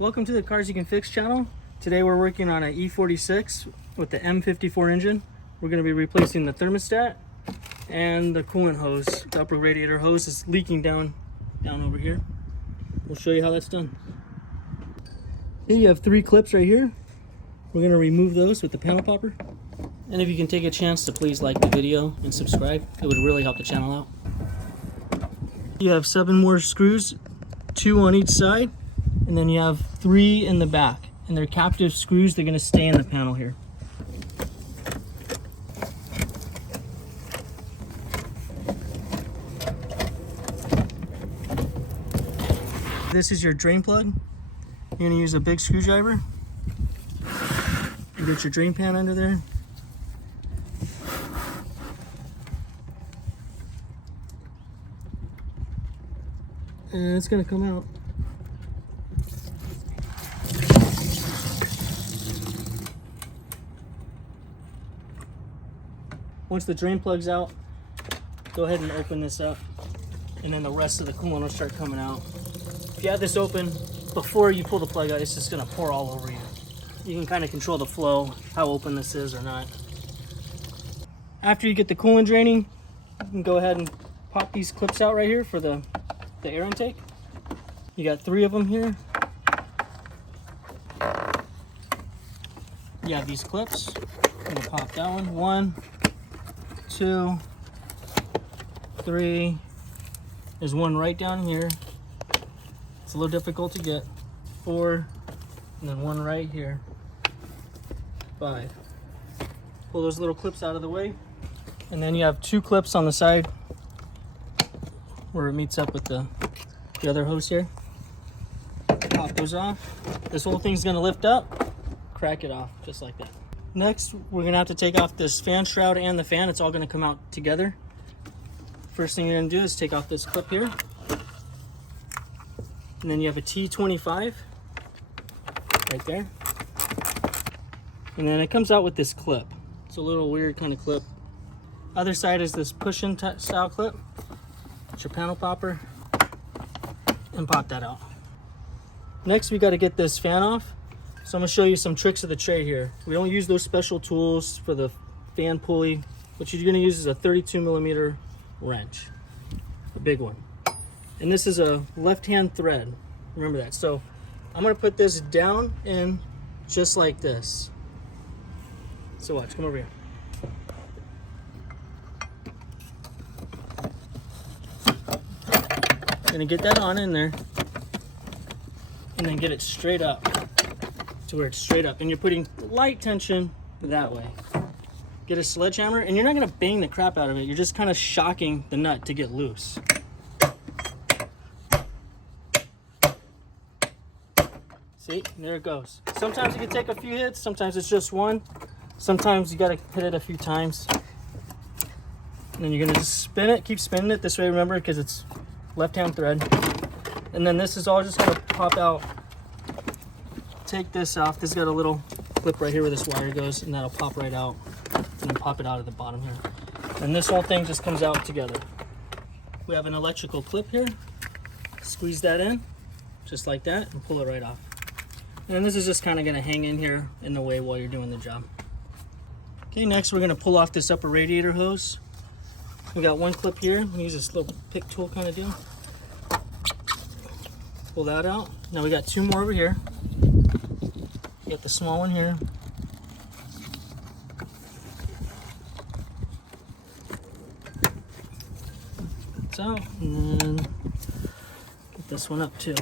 Welcome to the Cars You Can Fix channel. Today we're working on an E46 with the M54 engine. We're going to be replacing the thermostat and the coolant hose. The upper radiator hose is leaking down over here. We'll show you how that's done. Here you have 3 clips right here. We're going to remove those with the panel popper. And if you can take a chance to please like the video and subscribe, it would really help the channel out. You have 7 more screws, 2 on each side. And then you have 3 in the back, and they're captive screws. They're going to stay in the panel here. This is your drain plug. You're going to use a big screwdriver and get your drain pan under there. And it's going to come out. Once the drain plug's out, go ahead and open this up, and then the rest of the coolant will start coming out. If you have this open before you pull the plug out, it's just gonna pour all over you. You can kind of control the flow, how open this is or not. After you get the coolant draining, you can go ahead and pop these clips out right here for the air intake. You got 3 of them here. You have these clips. I'm gonna pop that one. 1, 2, 3. There's one right down here. It's a little difficult to get. 4, and then one right here. 5. Pull those little clips out of the way, and then you have 2 clips on the side where it meets up with the other hose here. Pop those off. This whole thing's gonna lift up, crack it off just like that. Next, we're gonna have to take off this fan shroud and the fan. It's all gonna come out together. First thing you're gonna do is take off this clip here. And then you have a T25 right there. And then it comes out with this clip. It's a little weird kind of clip. Other side is this push-in style clip. It's your panel popper. And pop that out. Next, we gotta get this fan off. So I'm gonna show you some tricks of the trade here. We don't use those special tools for the fan pulley. What you're gonna use is a 32mm wrench, a big one. And this is a left-hand thread, remember that. So I'm gonna put this down in just like this. So watch, come over here. Gonna get that on in there, and then get it straight up. To where it's straight up, and you're putting light tension that way. Get a sledgehammer, and you're not going to bang the crap out of it. You're just kind of shocking the nut to get loose. See, there it goes. Sometimes you can take a few hits, sometimes it's just one. Sometimes you got to hit it a few times. And then you're going to just spin it, keep spinning it this way, remember, because it's left-hand thread. And then this is all just going to pop out. Take this off. This has got a little clip right here where this wire goes, and that'll pop right out, and then pop it out at the bottom here. And this whole thing just comes out together. We have an electrical clip here. Squeeze that in, just like that, and pull it right off. And this is just kind of going to hang in here in the way while you're doing the job. Okay, next we're going to pull off this upper radiator hose. We got 1 clip here. We use this little pick tool kind of deal. Pull that out. Now we got 2 more over here. Get the small one here. It's out, and then get this one up too.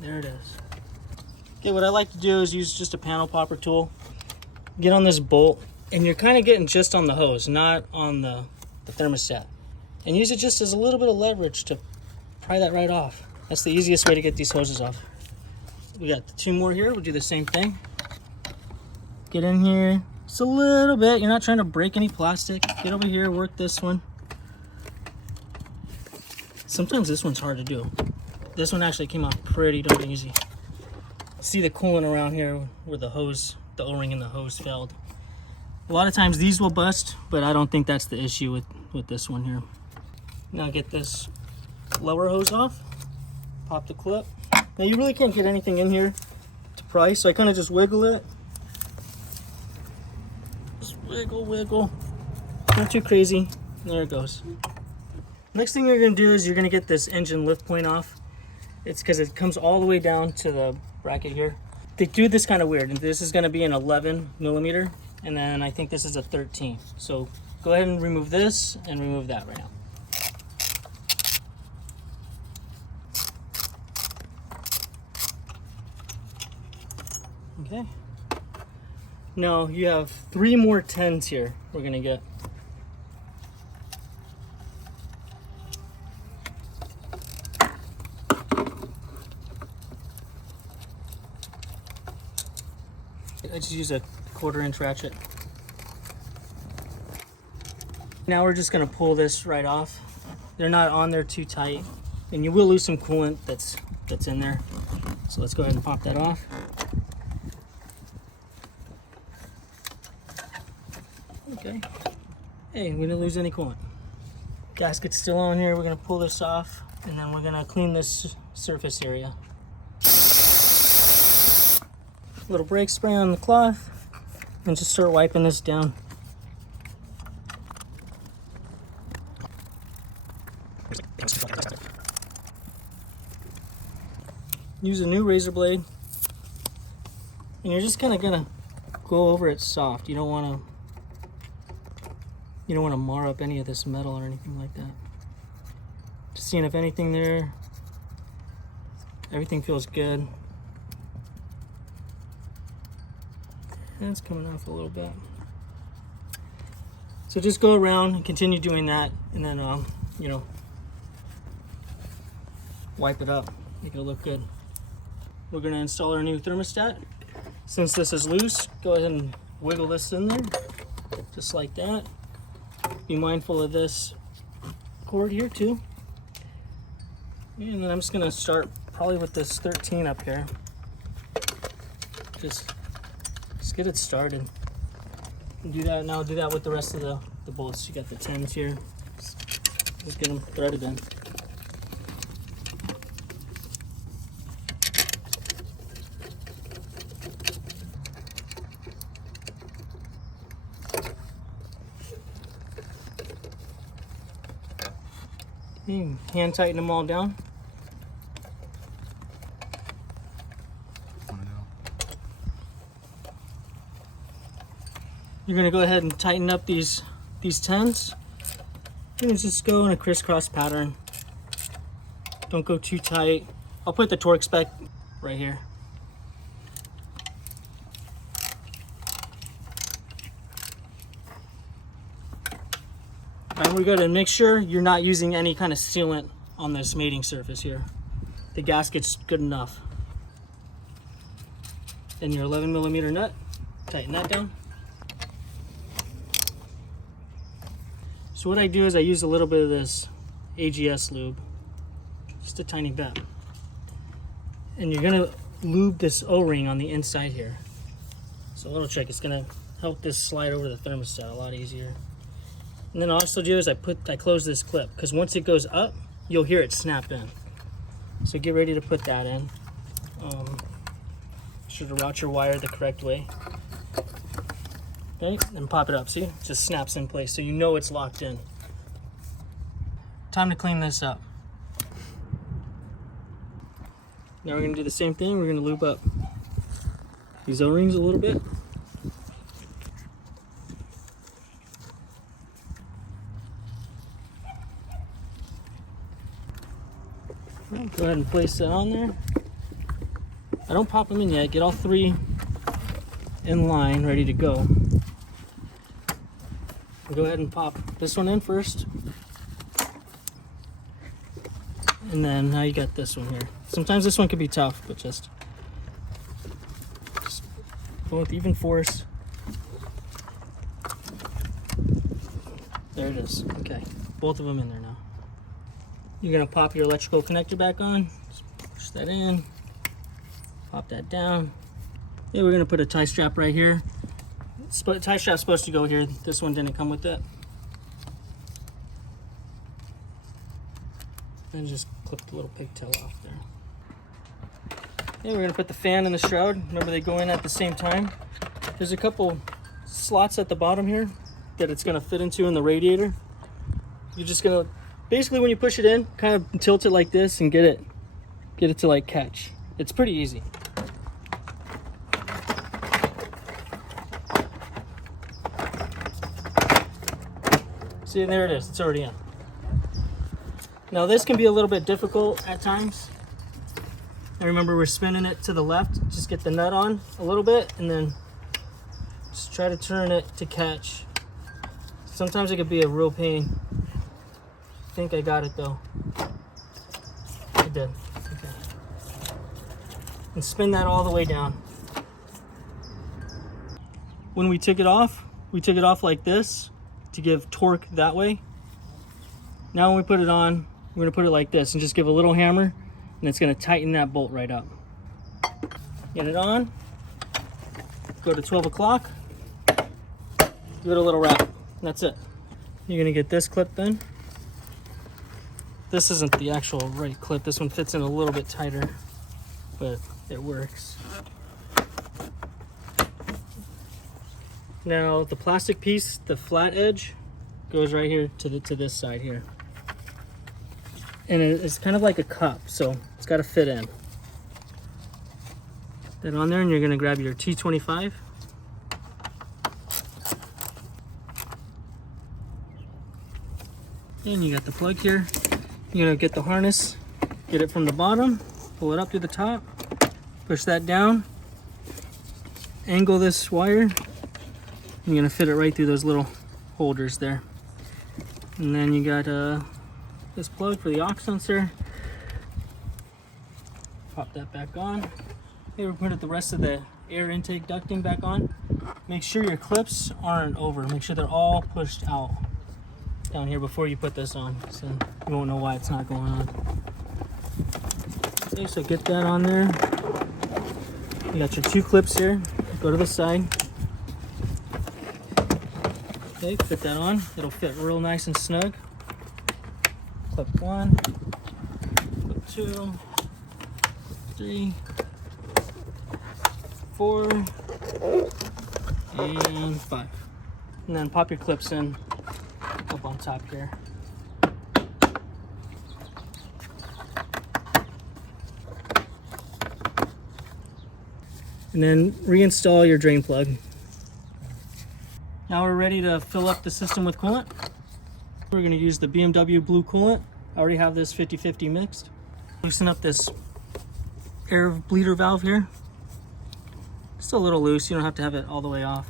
There it is. Okay, what I like to do is use just a panel popper tool. Get on this bolt, and you're kind of getting just on the hose, not on the thermostat. And use it just as a little bit of leverage to pry that right off. That's the easiest way to get these hoses off. We got 2 more here. We'll do the same thing. Get in here just a little bit. You're not trying to break any plastic. Get over here, work this one. Sometimes this one's hard to do. This one actually came out pretty darn easy. See the coolant around here where the hose, the O-ring in the hose failed. A lot of times these will bust, but I don't think that's the issue with this one here. Now get this lower hose off. Pop the clip. Now you really can't get anything in here price, so I kind of just wiggle it. Just wiggle, wiggle. Not too crazy. There it goes. Next thing you're going to do is you're going to get this engine lift point off. It's because it comes all the way down to the bracket here. They do this kind of weird, and this is going to be an 11 millimeter, and then I think this is a 13. So go ahead and remove this and remove that right now. Okay. Now you have 3 more 10s here we're going to get. I just use a 1/4 inch ratchet. Now we're just going to pull this right off. They're not on there too tight, and you will lose some coolant that's in there. So let's go ahead and pop that off. Okay. Hey, we didn't lose any coolant. Gasket's still on here. We're going to pull this off, and then we're going to clean this surface area. Little brake spray on the cloth, and just start wiping this down. Use a new razor blade, and you're just kind of gonna go over it soft. You don't want to mar up any of this metal or anything like that. Just seeing if anything there. Everything feels good. And it's coming off a little bit. So just go around and continue doing that, and then you know, wipe it up, make it look good. We're going to install our new thermostat. Since this is loose, go ahead and wiggle this in there, just like that. Be mindful of this cord here too. And then I'm just going to start probably with this 13 up here. Just get it started. And do that now. Do that with the rest of the bolts. You got the 10s here. Just get them threaded in. Hand tighten them all down. You're going to go ahead and tighten up these 10s. And just go in a crisscross pattern. Don't go too tight. I'll put the torque spec right here. And we're going to make sure you're not using any kind of sealant on this mating surface here. The gasket's good enough. Then your 11 millimeter nut, tighten that down. So what I do is I use a little bit of this AGS lube, just a tiny bit. And you're gonna lube this O-ring on the inside here. So a little trick, it's gonna help this slide over the thermostat a lot easier. And then I also do is I close this clip, because once it goes up, you'll hear it snap in. So get ready to put that in. Sure to route your wire the correct way. Okay, and pop it up. See, it just snaps in place, so you know it's locked in. Time to clean this up. Now we're gonna do the same thing. We're gonna lube up these O-rings a little bit. Go ahead and place it on there. I don't pop them in yet. Get all 3 in line, ready to go. We'll go ahead and pop this one in first. And then now you got this one here. Sometimes this one can be tough, but just go with even force. There it is. Okay, both of them in there now. You're gonna pop your electrical connector back on. Just push that in. Pop that down. Yeah, we're gonna put a tie strap right here. Tie strap's supposed to go here. This one didn't come with it. And just clip the little pigtail off there. Okay, we're gonna put the fan and the shroud. Remember, they go in at the same time. There's a couple slots at the bottom here that it's gonna fit into in the radiator. You're just gonna, basically when you push it in, kind of tilt it like this and get it to like catch. It's pretty easy. See, there it is, it's already in. Now this can be a little bit difficult at times. And remember, we're spinning it to the left. Just get the nut on a little bit and then just try to turn it to catch. Sometimes it could be a real pain. I think I got it though. I did. Okay. And spin that all the way down. When we took it off like this to give torque that way. Now when we put it on, we're gonna put it like this and just give a little hammer and it's gonna tighten that bolt right up. Get it on, go to 12 o'clock, give it a little wrap, and that's it. You're gonna get this clip then. This isn't the actual right clip. This one fits in a little bit tighter, but it works. Now the plastic piece, the flat edge, goes right here to this side here. And it's kind of like a cup, so it's got to fit in. That on there, and you're going to grab your T25. And you got the plug here. You're going to get the harness, get it from the bottom, pull it up to the top, push that down, angle this wire. You're going to fit it right through those little holders there. And then you got this plug for the aux sensor. Pop that back on. Okay, we'll put the rest of the air intake ducting back on. Make sure your clips aren't over. Make sure they're all pushed out down here before you put this on, so you won't know why it's not going on. Okay, so get that on there. You got your two clips here. Go to the side. Okay, fit that on. It'll fit real nice and snug. Clip 1, clip 2, clip 3, 4, and 5. And then pop your clips in up on top here. And then reinstall your drain plug. Now we're ready to fill up the system with coolant. We're going to use the BMW blue coolant. I already have this 50-50 mixed. Loosen up this air bleeder valve here. Still a little loose, you don't have to have it all the way off.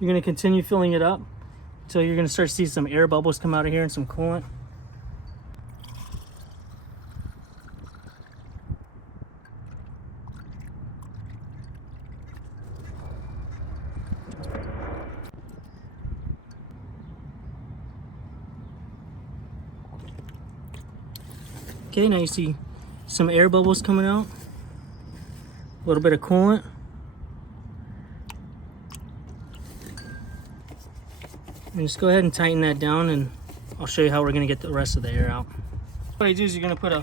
You're going to continue filling it up until you're going to start to see some air bubbles come out of here and some coolant. Okay, now you see some air bubbles coming out, a little bit of coolant. And just go ahead and tighten that down and I'll show you how we're gonna get the rest of the air out. What you do is you're gonna put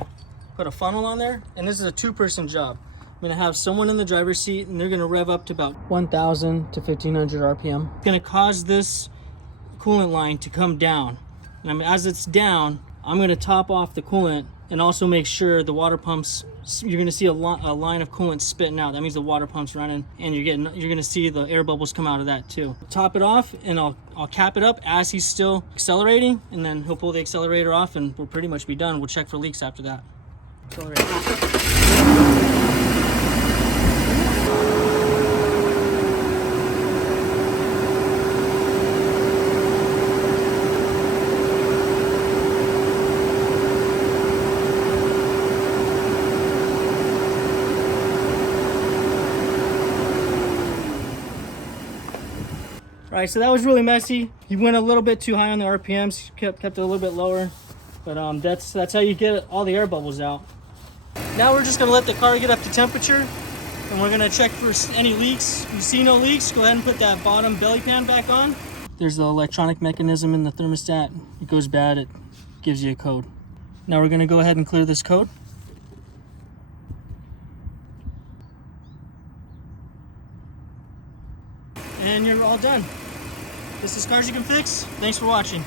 a funnel on there, and this is a two-person job. I'm gonna have someone in the driver's seat and they're gonna rev up to about 1,000 to 1,500 RPM. It's gonna cause this coolant line to come down. And as it's down, I'm gonna top off the coolant and also make sure the water pumps, you're gonna see a line of coolant spitting out. That means the water pump's running, and you're gonna see the air bubbles come out of that too. Top it off, and I'll cap it up as he's still accelerating, and then he'll pull the accelerator off, and we'll pretty much be done. We'll check for leaks after that. All right, so that was really messy. He went a little bit too high on the RPMs, kept it a little bit lower, but that's how you get all the air bubbles out. Now we're just gonna let the car get up to temperature, and we're gonna check for any leaks. If you see no leaks, go ahead and put that bottom belly pan back on. There's the electronic mechanism in the thermostat. It goes bad, it gives you a code. Now we're gonna go ahead and clear this code. And you're all done. This is Cars You Can Fix. Thanks for watching.